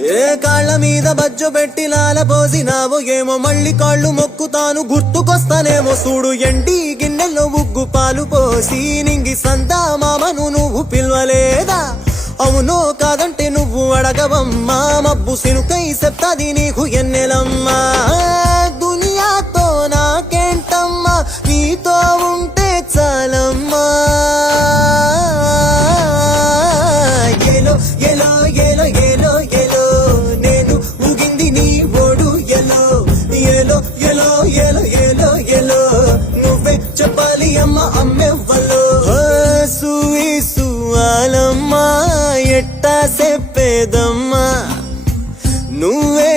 ఏ కాళ్ళ మీద బజ్జు పెట్టి లాలపోసినావో ఏమో మళ్ళీ కాళ్ళు మొక్కుతాను గుర్తుకొస్తానేమో చూడు ఎండి గిన్నెల్లో ఉగ్గు పాలు పోసి నింగి సందా మామను నువ్వు పిలవలేదా అవునో కాదంటే నువ్వు అడగవమ్మా మబ్బు సినుకై చెప్తాది నీకు ఎన్నెలమ్మా దునియాతో నాకేంటమ్మా నీతో ఉంటే చాలమ్మా ఏలో ఏలో ఏలో ఏలో ఏలో నేను ఊగింది నీ ఓడు ఎలో ఏలో ఏలో ఏలో ఏలో ఏలో నువ్వే చెప్పాలి అమ్మ అమ్మెవ్వలో సూయి సువాలమ్మా ఎట్టా చెప్పేదమ్మా నువ్వే